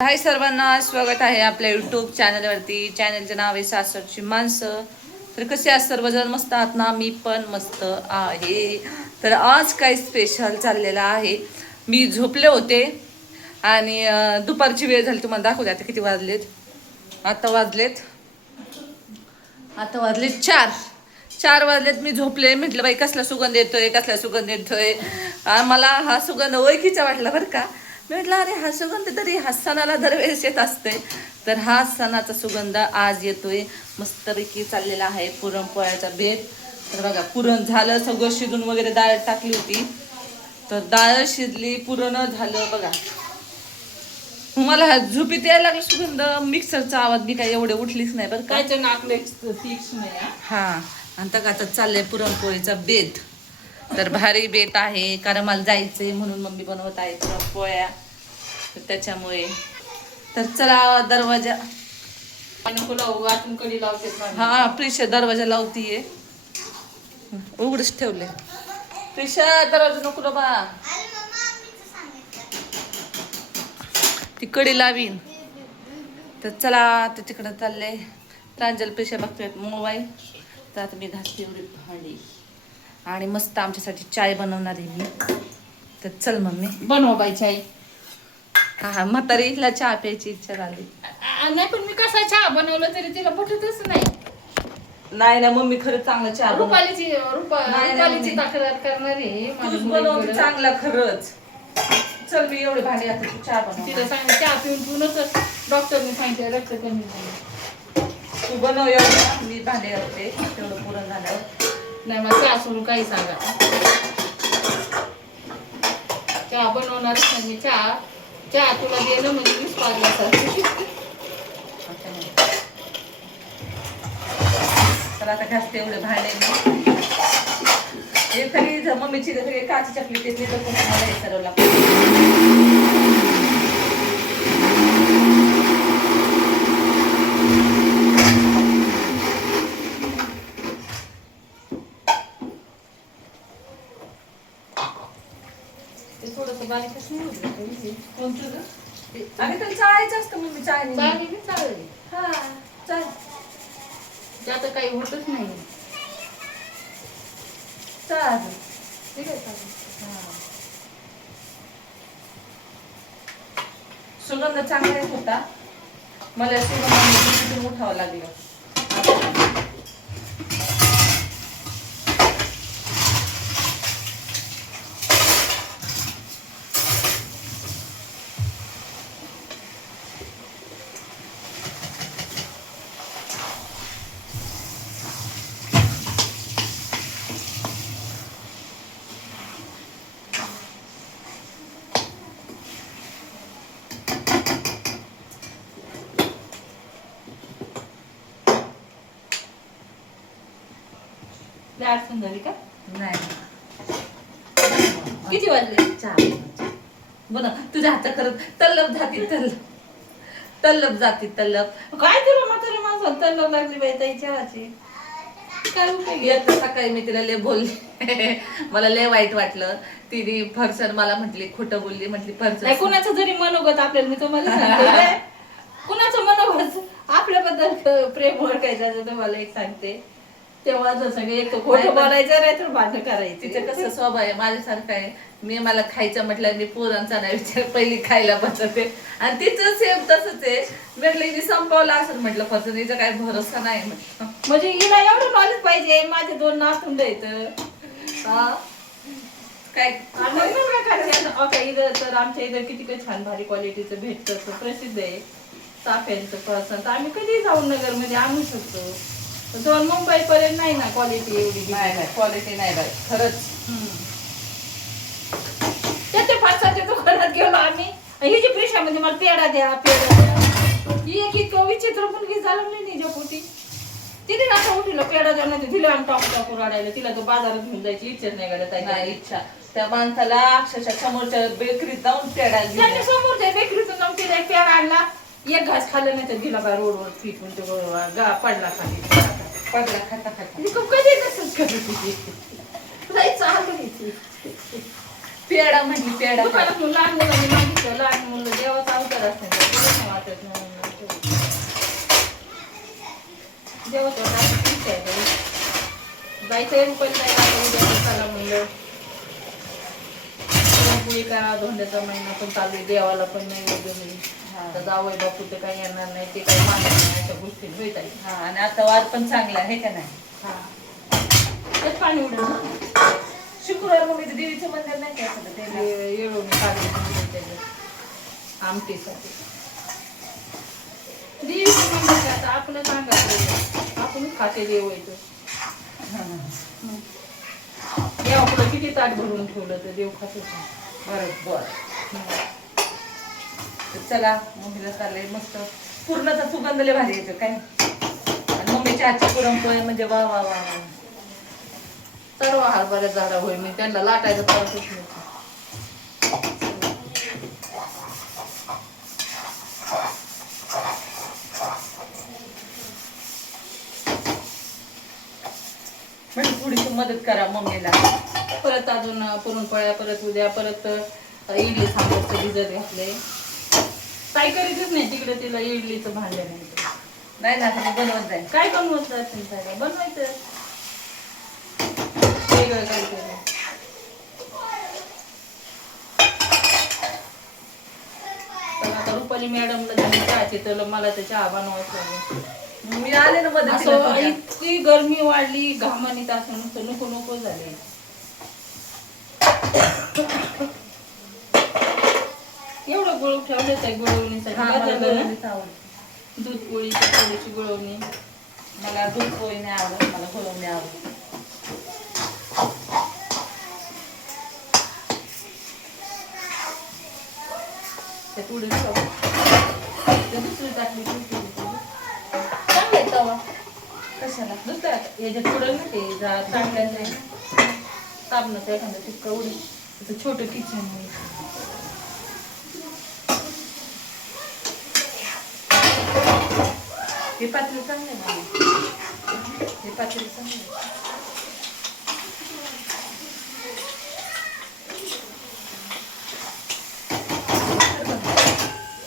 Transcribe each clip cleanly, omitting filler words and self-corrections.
हाय सर्वांना, स्वागत आहे आपल्या यूट्यूब चॅनलवरती. चॅनलचे नाव आहे सासरची माणसं. तर कसे आज सर्वजण? मस्त आहात ना? मी पण मस्त आहे. तर आज काय स्पेशल चाललेलं आहे. मी झोपले होते आणि दुपारची वेळ झाली. तुम्हाला दाखवते आता किती वाजलेत. आता वाजलेत 4 वाजलेत. मी झोपले. म्हटलं बाई कसला सुगंध येतोय, कसला सुगंध येतोय. मला हा सुगंध ओळखीचा वाटला बरं का. मी म्हटलं अरे हा सुगंध तरी हा सणाला दरवेळेस येत असते. तर हा सणाचा सुगंध आज येतोय. मस्तपैकी चाललेला आहे पुरणपोळ्याचा बेत. तर बघा, पुरण झालं सगळं शिजून वगैरे, डाळ टाकली होती तर डाळ शिजली, पुरण झालं बघा. मला झोपीत यायला लागलं सुगंध. मिक्सरचा आवाज बी काय एवढे उठलीच नाही बरं का. हा, आणि तर चाललंय पुरणपोळीचा बेत. तर भारी बेत आहे, कारण मला जायचंय म्हणून मम्मी बनवत आहे पुरणपोळ्या. तर त्याच्यामुळे तर चला दरवाजा हा प्रिशा दरवाजा लावतीये. उघडच ठेवले. प्रिशा दरवाजा नको बा, ती कडी लावीन. तर चला आता तिकडं चाललंय. प्रांजल प्रिशा बघतोय मोबाईल. तर आता मी घासते एवढी भांडी आणि मस्त आमच्यासाठी चाय बनवणार आहे मी. तर चल मम्मी बनवा बाई चाय. हा म्हातारीला चहा प्यायची इच्छा झाली. नाही पण मी कसा चहा बनवलं तरी तिला पटतच नाही. नाही ना मम्मी, खरंच चांगला चहा रुपालीची तक्रार करणार आहे. तूच बनवते चांगला खरंच. चल मी एवढे भांडे आता तू चहा बनव. तिला सांगितलं चहा पिऊन पिऊनच डॉक्टरने सांगितलं रक्त कमी झालं. तू बनव एवढं, मी भांडे घालते तेवढं पुरण झाल्यावर. नाही मग चहा सोडून काही सांगा. चहा बनवणारच नाही मी. चहा तुला देणं म्हणजे वीस पाजल्यासारखं. तर आता घासते एवढे भांडे मी. हे तरी मम्मीची घरी काची चकली घेतली तर मला हे सर्व लागतं. थोडस बारीकच नाही होतं. कोणतं ग? अगं त्याला चाळायचं असतं मम्मी. चाळणी चालेल. हा चाल. त्यात काही होतच नाही. चाल ठीक आहे चालेल. सुगंध चांगला येत होता. मला सुगंध उठावं लागलं. अडचण झाली का? नाही किती वाजले? चहा बनव. तुझ्या हातात करत तल्लप जाती. काय तुला म्हातारी माणसाला तल्लप लागली बाई ताई चहाची? काय उपयोग? येत सकाळी मी तिला लय बोलले. मला लय वाईट वाटलं. तिने फरसन मला म्हटली, खोटं बोलली. म्हटली फरसन कुणाचं जरी मनोगत आपल्याला, मी तुम्हाला सांगते कुणाचं मनोगत आपल्याबद्दल प्रेम ओळखायचं तुम्हाला एक सांगते. तेव्हा जसं एक खोटं बोलायचं नाही तर भांडण करायचं. तिचं कसं स्वभाव आहे माझ्यासारखं आहे. मला खायचं म्हटलं मी पोरांचा नाही विचार, पहिली खायला बसते. आणि तिचं सेम तसंच आहे. म्हटलं हिने संपवलं असं म्हटलं फरसन. हिचा काही भरोसा नाही म्हटलं. म्हणजे हिला एवढं नॉलेज पाहिजे. माझे 2 नातूंड आहेत. काय इथं तर आमच्या इथं किती छान भारी क्वालिटीचं भेटतं. प्रसिद्ध आहे चाफ्यांचं फरसाण. तर आम्ही कधी जाऊन नगर मध्ये आणू शकतो. पण मुंबई पर्यंत नाही ना क्वालिटी एवढी. नाही क्वालिटी नाही बाई खरंच. त्या फरसाच्या दुकानात गेलो आम्ही. ही जी प्रिशामध्ये मला पेढा द्या. ही एक इतकं विचित्र मुलगी झालं नाही निजा पोटी. तिने असं उठलं पेढा द्या नाही दिलं आम्ही टाकू रडायला. तिला तो बाजारात घेऊन जायची इच्छा नाही गाड्यात. नाही इच्छा. त्या माणसाला अक्षरशः समोरच्या बेकरीत जाऊन पेढा त्यांनी समोरच्या बेकरीतून जाऊन तिला एक पेढा आणला. एक घास खाल्लं नाही तर दिला बा रोडवर फीट म्हणजे पडला खाली. पडला खाता कधी तसंच करत पेढा म्हटली. पेढा लहान मुलांनी मागितलं. लहान मुलं देवाचा अवतार असते. जायचंय रुपयाला जायला उद्या चला म्हणलं. पुरणपोळी करा, धोंड्याचा महिना पण चालू आहे, देवाला पण नाही वगैरे. आता जावई बापू ते काही येणार नाही, ते काही मानत नाही अशा गोष्टी होत आहे. हा आणि आता वार पण चांगला आहे का नाही. हा तेच पाणी उडलं ना. शुक्रवार मग इथे देवीचं मंदिर नाही काय असं ते येळून काढले आमटीसाठी. देवीचं मंदिर काय आता आपलं सांगायचं, आपणच खाते देव येतो. देवापुढं किती ताट भरून ठेवलं तर देव खातो. बरोबर. चला मम्मीला चाललंय मस्त पूर्णाचा सुगंध लय भारी येतो काय. आणि मम्मीच्या हातची पुरणपोळी म्हणजे वा वा वा वा. सर्व हरभऱ्यात झाडा होईल मी त्यांना लाटायचं त्रासच नाही. म्हणजे थोडीशी मदत करा मम्मीला. परत अजून पुरणपोळ्या, परत उद्या परत इडली सांबारचं भिजत घातले. काय करीतच नाही तिकडे, तिला इडलीचं भांडे नाही. नाही ना तुम्ही बनवत जाईल. काय बनवत जायचं बनवायचं वेगळं काहीतरी. तर आता रुपाली मॅडमला झाली चहाची, तर मला तर चहा बनवायच लागेल. मी आले ना असं मदत. इतकी गरमी वाढली, घामानीत असं नुसतं नको नको झाले. एवढं गुळ ठेवलंच आहे गुळवणीसाठी. दूध पोळी, पोळीची गुळवणी. मला दूध पोळी नाही आवडत, मला गुळवणी आवडत. त्या तुळी दुसरी टाकली चांगले तवा कशाला दुसऱ्या याच्यात पुढं ना ते चांगल्याचं आहे तापणं एखादं टिक्का उडी त्याचं छोटं किचन आहे. हे पातळी चांगले ना, हे पातळी चांगले.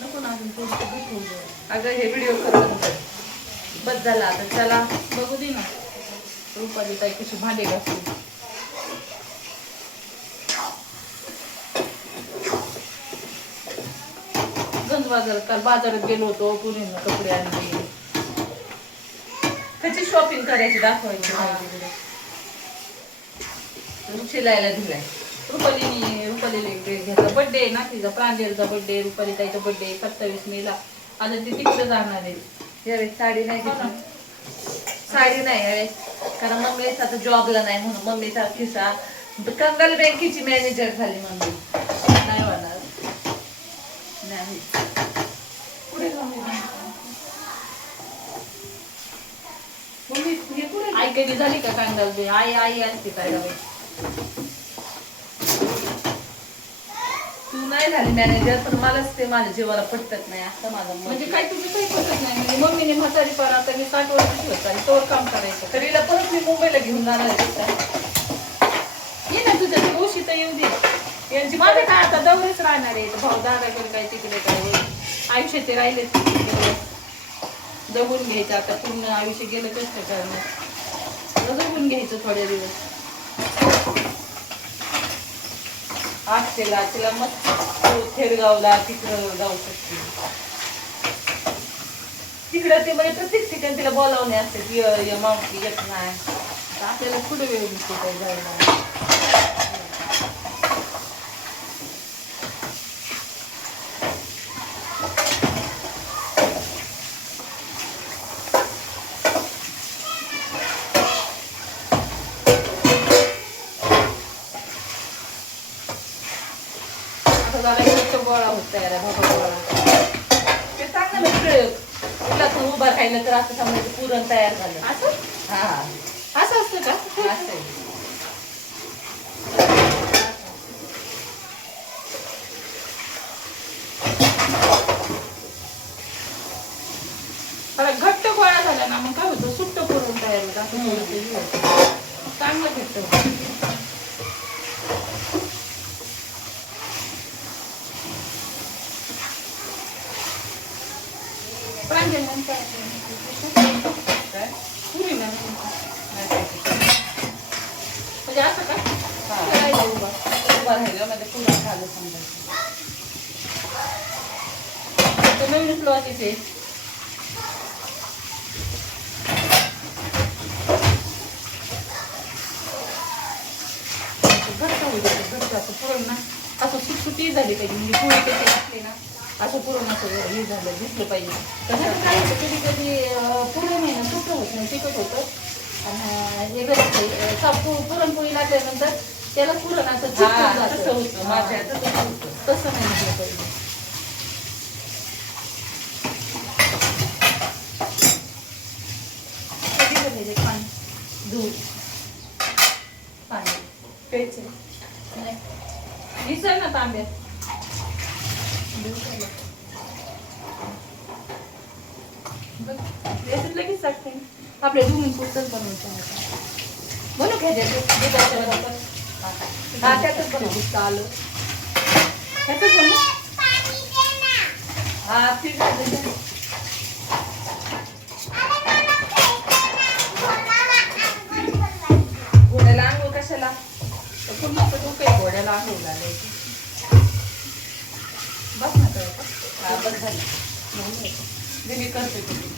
नको ना अजून थोडं. अगं हे व्हिडिओ करून बस झाला आता. चला बघू दे ना रुपाली ताई कशी भांडे घासली. गंज बाजारात काल बाजारात गेलो होतो, पुरीनं कपडे आणले. कशी शॉपिंग करायची दाखवायची. शिलायला दिलाय रुपालीला एक ड्रेस घेतला. बर्थडे आहे ना तिचा, प्रांजलचा बर्थडे, रुपाली ताईचा बर्थडे 27 मेला. आता ती तिकडे जाणार आहे. यावेळेस साडी नाही घेतली. साडी नाही यावेळेस, कारण मम्मीच आता जॉबला नाही म्हणून मम्मीचा खिसा. कंगल बँकेची मॅनेजर झाली मम्मी. नाही होणार. नाही पुढे जाऊन आई कधी झाली का कांदाल बी? आई आई असते काय बाई. तू नाही झाली मॅनेजर, पण मलाच ते माझ्या जीवाला पटत नाही असं माझं मत. म्हणजे काय तुझं काही पटत नाही. म्हणजे मम्मीने म्हातारी पार आता मी 60 वर्षाची होत आली तोवर काम करायचं. तर हिला परत मी मुंबईला घेऊन जाणार आहे. ये ना तुझ्या ती गोष्टी तर येऊ दे. यांची माझे काय आता दौरेच राहणार आहे. भाऊ दादाकडे काय तिकडे काय आयुष्य ते राहिले जगून घ्यायचं. आता पूर्ण आयुष्य गेलं कष्ट करणार, जगून घ्यायचं थोडे दिवस. आठशेला तिला मस्त खेडगावला तिकडं जाऊ शकते. तिकडं ते म्हणजे प्रत्येक ठिकाणी तिला बोलावणे असते. मावशी येत नाही. आपल्याला पुढे वेळ दिसते काय जायला. गोळा होत तयार आहे भाबा गोळा. ते चांगलं ना प्रयोग. तिला तू उभा राहिलं तर असं समजायचं पुरण तयार झालं. असं हा असं असतं का? असं आहे. घट्ट गोळा झाला ना मग काय होतं सुट्ट पुरण तयार होतं. असं थोडंसं चांगलं घट्ट होतं. प्रांजल काय? पुरी ना म्हणजे असं का हा. खेळायला उभा. उभं राहिलं म्हणजे पुन्हा झालं समजायचं. तो नवीन प्लॉजीच आहे. घट्ट होऊ द्यायचं, घट्ट असं पुरण ना असं सुटसुटी झाली पाहिजे, म्हणजे पोळी कशी असते ना असं पुरण असं हे झालं दिसलं पाहिजे. तसं काय होतं कधी कधी पुरण आहे ना सुटं होत नाही, तिखट होतं. आणि हे कसं पुरणपोळी लागल्यानंतर त्याला पुरण असं हा, चिकटून तसं जातं. होतं माझ्या याचं तसं होतं. तसं नाही म्हटलं पाहिजे. कधी घालायचे पाणी, दूध, पाणी प्यायचे. नाही विसर ना तांब्यात. बघ, याच्यात लगेच टाकते. आपल्या दोन्ही पुस्तक बनवायचं आहे. बनवू घ्यायचं दुधाच्या बरोबर. हा त्यातच बनवू आलं त्यातच बनवू. हा ठीक आहे. घोड्याला आंघोळ कशाला? तर पुन्हा डोकं आहे घोड्याला आंघोळ घालायची. बस ना तर आता. हा बस झाली. दिदी करते तुझी.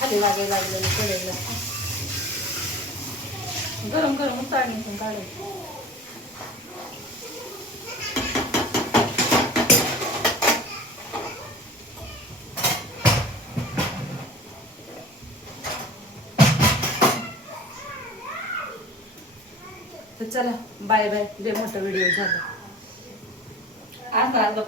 खाली लागायला लागलेलं कडेला गरम गरम चाळणीतून काढायचं. तर चला बाय बाय. लय मोठा व्हिडिओ झाला. अर्धा अर्धा